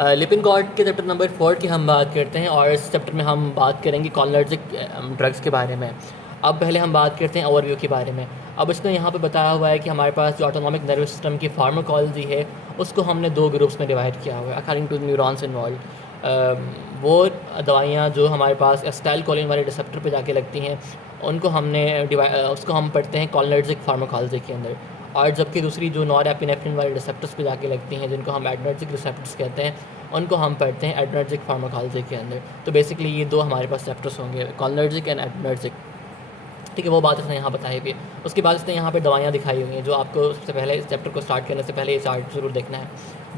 Lipin cord के chapter number 4 की हम बात करते हैं और इस चैप्टर में हम बात करेंगे कॉलर्जिक ड्रग्स के बारे में। अब पहले हम बात करते हैं ओवरव्यू के बारे में। अब इसमें यहाँ पे बताया हुआ है कि हमारे पास जो ऑटोनॉमिक नर्वस सिस्टम की फार्माकोलॉजी है उसको हमने 2 ग्रुप्स में डिवाइड किया हुआ है अकॉर्डिंग टू न्यूरॉन्स इन्वॉल्व। वो दवाइयाँ जो हमारे पास एसिटाइलकोलिन वाले रिसेप्टर पे जाके लगती हैं उनको हमने उसको हम पढ़ते हैं कॉलर्जिक फार्माकोलॉजी के अंदर। और जबकि दूसरी जो नॉरएपिनेफ्रिन वाले रिसेप्टर्स पे जाके लगती हैं जिनको हम एड्रेनर्जिक रिसेप्टर्स कहते हैं उनको हम पढ़ते हैं एड्रेनर्जिक फार्माकोलॉजी के अंदर। तो बेसिकली ये 2 हमारे पास चैप्टर्स होंगे, कॉलर्जिक एंड एड्रेनर्जिक। ठीक है, वो बात इसने यहाँ बताई हुई है। उसके बाद इसने यहाँ पे दवाइयाँ दिखाई हुई हैं जो आपको सबसे पहले इस चैप्टर को स्टार्ट करने से पहले ये चार्ट ज़रूर देखना है,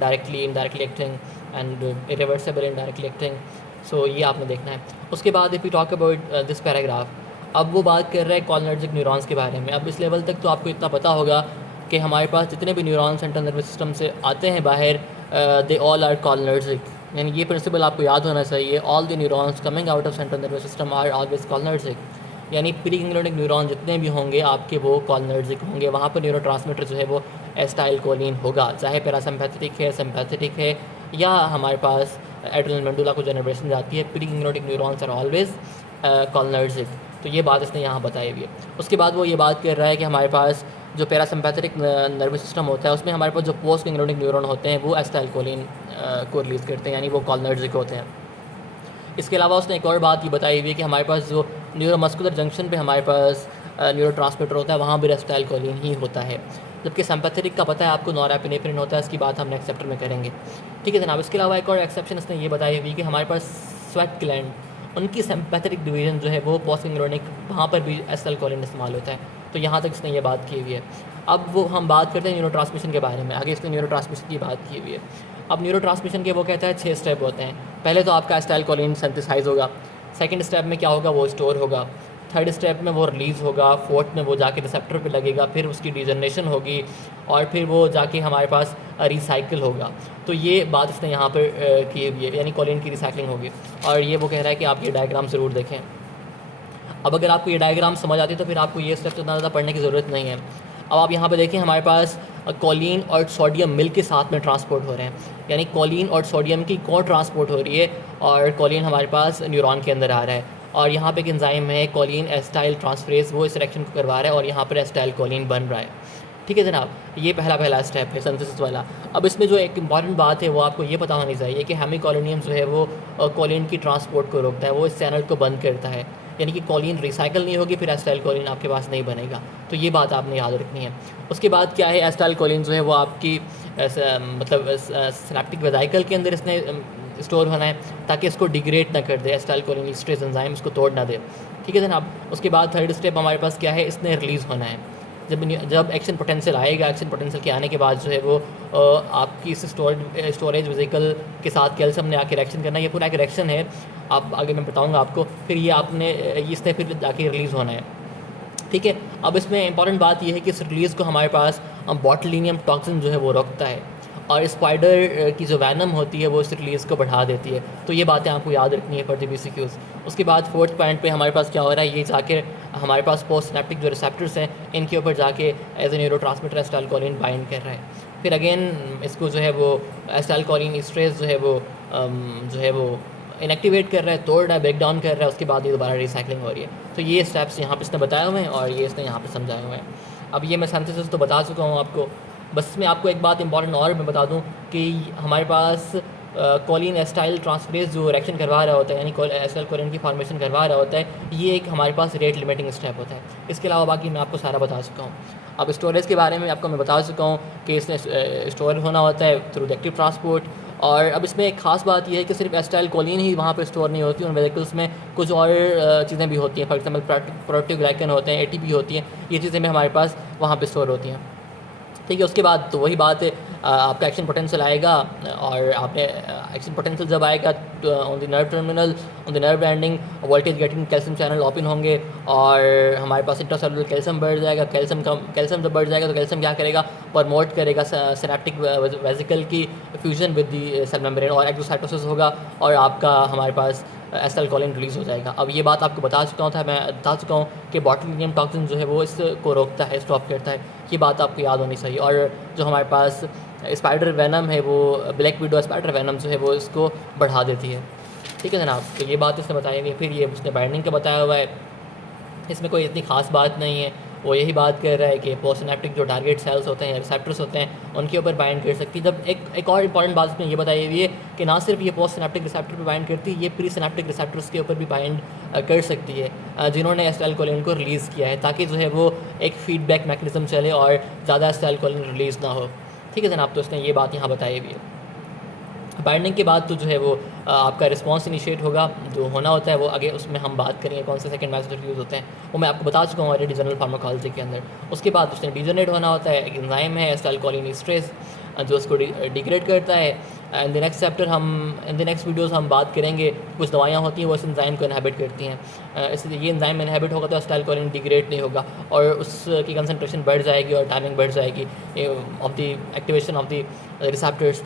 directly indirectly acting and irreversible indirectly acting. So ये आपने देखना है। उसके बाद if you talk about this paragraph, अब वो बात कर रहा है कॉलर्जिक न्यूरॉन्स के बारे में। अब इस लेवल तक तो आपको इतना पता होगा कि हमारे पास जितने भी न्यूरॉन सेंट्रल नर्वस सिस्टम से आते हैं बाहर, दे ऑल आर कॉलर्जिक। यानी ये प्रिंसिपल आपको याद होना चाहिए, all the neurons coming out of central nervous system are always cholinergic. यानी प्री गैंग्लियोनिक न्यूरॉन जितने भी होंगे आपके वो कॉलर्जिक होंगे। वहाँ पर न्यूरोट्रांसमीटर जो है वो एसिटाइलकोलिन होगा, चाहे पैरासिम्पैथेटिक है, सिम्पैथेटिक है, या हमारे पास एड्रेनल मेडुला को जनरेशन जाती है। Pre ganglionic neurons are always cholinergic. तो ये बात इसने यहाँ बताई हुई है। उसके बाद वो ये बात कर रहा है कि हमारे पास जो पैरासिम्पैथेटिक नर्वस सिस्टम होता है उसमें हमारे पास जो पोस्ट गैंग्लियोनिक न्यूरॉन होते हैं वो एसिटाइलकोलिन को रिलीज़ करते हैं, यानी वो कॉलर्जिक होते हैं। इसके अलावा उसने एक और बात ये बताई हुई है कि हमारे पास जो न्यूरोमस्कुलर जंक्शन पे हमारे पास न्यूरोट्रांसमीटर होता है वहाँ भी एसिटाइलकोलिन ही होता है। जबकि सिम्पैथेटिक का पता है आपको नॉरएपिनेफ्रिन होता है, इसकी बात हम नेक्स्ट चैप्टर में करेंगे। ठीक है जनाब। इसके अलावा एक और एक्सेप्शन इसने ये बताई हुई कि हमारे पास स्वेट ग्लैंड, उनकी सिम्पैथेटिक डिवीजन जो है वो पोस्ट गैंग्लियोनिक, वहाँ पर भी एसिटाइलकोलिन इस्तेमाल होता है। तो यहाँ तक इसने ये बात की हुई है। अब वो हम बात करते हैं न्यूरोट्रांसमिशन के बारे में। आगे इसने न्यूरोट्रांसमिशन की बात की हुई है। अब न्यूरोट्रांसमिशन के वो कहता है 6 स्टेप होते हैं। पहले तो आपका एसिटाइलकोलिन सिंथेसाइज होगा, सेकंड स्टेप में क्या होगा वो स्टोर होगा, थर्ड स्टेप में वो रिलीज़ होगा, फोर्थ में वो जाके रिसेप्टर पे लगेगा, फिर उसकी डिजनरेशन होगी और फिर वो जाके हमारे पास रिसाइकिल होगा। तो ये बात इसने यहाँ पर की हुई है, यानी कोलिन की रिसाइकलिंग होगी। और ये वो कह रहा है कि आप ये डायग्राम ज़रूर देखें। अब अगर आपको ये डायग्राम समझ आती है तो फिर आपको ये स्टेप इतना ज़्यादा पढ़ने की ज़रूरत नहीं है। अब आप यहाँ पे देखें हमारे पास कोलिन और सोडियम मिल के साथ में ट्रांसपोर्ट हो रहे हैं, यानी कोलिन और सोडियम की को ट्रांसपोर्ट हो रही है और कोलिन हमारे पास न्यूरॉन के अंदर आ रहा है। और यहाँ पे एक एंजाइम है कोलिन एसिटाइल ट्रांसफरेज, वो इस रिएक्शन को करवा रहा है और यहाँ पर एसिटाइलकोलिन बन रहा है। ठीक है जनाब, ये पहला स्टेप है सिंथेसिस वाला। अब इसमें जो एक इंपॉर्टेंट बात है वो आपको ये पता होनी चाहिए कि हेमिकोलिनियम जो है वो कोलिन की ट्रांसपोर्ट को रोकता है, वो इस चैनल को बंद करता है, यानी कि कोलिन रिसाइकल नहीं होगी, फिर एसिटाइलकोलिन आपके पास नहीं बनेगा। तो ये बात आपने याद रखनी है। उसके बाद क्या है, एसिटाइलकोलिन जो है वो आपकी मतलब सिनेप्टिक वेसिकल के अंदर इसने स्टोर होना है ताकि इसको डिग्रेड ना कर दे, एसिटाइलकोलिन ईस्ट्रेज एंजाइम इसको तोड़ ना दे। ठीक है जनाब। उसके बाद थर्ड स्टेप हमारे पास क्या है, इसने रिलीज़ होना है। जब एक्शन पोटेंशियल आएगा, एक्शन पोटेंशियल के आने के बाद जो है वो आपकी इस स्टोरेज वेसिकल के साथ कैल्शियम ने आके रिएक्शन करना है। ये पूरा एक रिएक्शन है, आप आगे मैं बताऊंगा आपको। फिर ये आपने इसने फिर जाके रिलीज़ होना है। ठीक है। अब इसमें इंपॉर्टेंट बात ये है कि इस रिलीज़ को हमारे पास बॉटुलिनियम टॉक्सिन जो है वो रोकता है और स्पाइडर की जो वैनम होती है वो इस रिलीज़ को बढ़ा देती है। तो ये बातें आपको याद रखनी है फॉर द BCQs। उसके बाद फोर्थ पॉइंट पे हमारे पास क्या हो रहा है, ये जाके हमारे पास पोस्ट सिनेप्टिक जो रिसेप्टर्स हैं इनके ऊपर जाके as a neurotransmitter acetylcholine bind कर रहा है। फिर अगेन इसको जो है वो एसिटाइलकोलिन ईस्ट्रेज जो है वो इनएक्टिवेट कर रहा है, तोड़ रहा है, ब्रेक डाउन कर रहा है। उसके बाद ये दोबारा रिसाइकलिंग हो रही है। तो ये स्टेप्स यहाँ पे इसने बताए हुए हैं और ये इसने यहाँ पे समझाए हुए हैं। अब ये मैं सिंथेसिस तो बता चुका हूँ आपको, बस इसमें आपको एक बात इंपॉर्टेंट और मैं बता दूं कि हमारे पास कोलिन एसिटाइल ट्रांसफरेज जो रिएक्शन करवा रहा होता है, यानी एसिटाइलकोलिन की फॉर्मेशन करवा रहा होता है, ये एक हमारे पास रेट लिमिटिंग स्टेप होता है। इसके अलावा बाकी मैं आपको सारा बता चुका हूँ। अब स्टोरेज के बारे में आपको मैं बता चुका हूँ कि इसमें स्टोर होना होता है थ्रू द एक्टिव ट्रांसपोर्ट। और अब इसमें एक खास बात यह है कि सिर्फ एसिटाइलकोलिन ही वहाँ पर स्टोर नहीं होती, उन वेसिकल्स में कुछ और चीज़ें भी होती हैं। फॉर एग्जांपल प्रोटीओग्लाइकन होते हैं, ATP होती हैं, ये चीज़ें भी हमारे पास वहाँ पर स्टोर होती हैं। ठीक है। उसके बाद तो वही बात है, आपका एक्शन पोटेंशियल आएगा और आपने एक्शन पोटेंशियल जब आएगा on the nerve terminal, on the nerve ending voltage getting calcium channel open होंगे और हमारे पास इंट्रासेलुलर कैल्शियम बढ़ जाएगा। कैल्शियम जब बढ़ जाएगा तो कैल्शियम क्या करेगा, प्रमोट करेगा सिनेप्टिक वेसिकल की fusion with the cell membrane और एक्सोसाइटोसिस होगा और आपका हमारे पास एसिटाइलकोलिन रिलीज़ हो जाएगा। अब ये बात आपको मैं बता चुका हूँ कि बॉटुलिनियम टॉक्सिन जो है वो इसको रोकता है, स्टॉप करता है। ये बात आपको याद होनी चाहिए। और जो हमारे पास स्पाइडर वेनम है, वो ब्लैक विडो स्पाइडर वेनम जो है वो इसको बढ़ा देती है। ठीक है जनाब, तो ये बात इसने बताई हुई है। फिर ये उसने बाइंडिंग का बताया हुआ है, इसमें कोई इतनी खास बात नहीं है। वो यही बात कर रहा है कि पोस्ट सिनेप्टिक जो टारगेट सेल्स होते हैं, रिसेप्टर्स होते हैं, उनके ऊपर बाइंड कर सकती है। जब एक और इंपॉर्टेंट बात इसमें ये बताई हुई है कि ना सिर्फ ये पोस्ट सिनेप्टिक रिसेप्टर पर बाइंड करती है, ये प्री सिनेप्टिक रिसेप्टर्स के ऊपर भी बाइंड कर सकती है, जिन्होंने एसिटाइलकोलिन को रिलीज़ किया है, ताकि जो है वो एक फीडबैक मैकेनिज्म चले और ज़्यादा एसिटाइलकोलिन रिलीज़ ना हो। ठीक है जनाब, तो उसने ये बात यहाँ बताई हुई है। बाइंडिंग के बाद तो जो है वो आपका रिस्पांस इनिशिएट होगा, जो होना होता है वो आगे उसमें हम बात करेंगे कौन से सेकंड मेथड यूज़ होते हैं, वो मैं आपको बता चुका हूँ ऑलरेडी जनरल फार्माकोलॉजी के अंदर। उसके बाद उसने डीजनरेट होना होता है, एक एंजाइम है एसिटाइलकोलिन ईस्टरेज जो उसको डिग्रेड करता है। In the next chapter in the next videos हम बात करेंगे कुछ दवाइयाँ होती हैं वो इस एंजाइम को इनहिबिट करती हैं, इसलिए ये एंजाइम इनहिबिट होगा तो एसिटाइलकोलिन डिग्रेड नहीं होगा और उसकी कंसनट्रेशन बढ़ जाएगी और टाइमिंग बढ़ जाएगी of the activation of the receptors.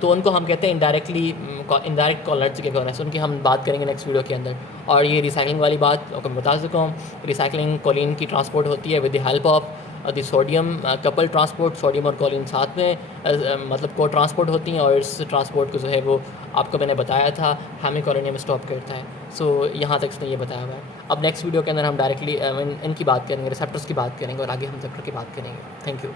तो उनको हम कहते हैं इनडायरेक्ट कॉलर्जी के कॉर्नर्स, उनकी हम बात करेंगे नेक्स्ट वीडियो के अंदर। और ये रिसाइकलिंग वाली बात आपको मैं बता चुका हूँ, रिसाइकलिंग कोलिन की ट्रांसपोर्ट होती है with the help of the sodium couple transport, sodium और कोलिन साथ में मतलब को ट्रांसपोर्ट होती हैं और इस ट्रांसपोर्ट को जो है वो आपको मैंने बताया था हेमिकोलिनियम स्टॉप करता है। सो यहाँ तक इसने ये बताया हुआ है। अब नेक्स्ट वीडियो के अंदर हम डायरेक्टली इनकी बात करेंगे, रिसेप्टर्स की बात करेंगे और आगे हम चैप्टर की बात करेंगे। Thank you.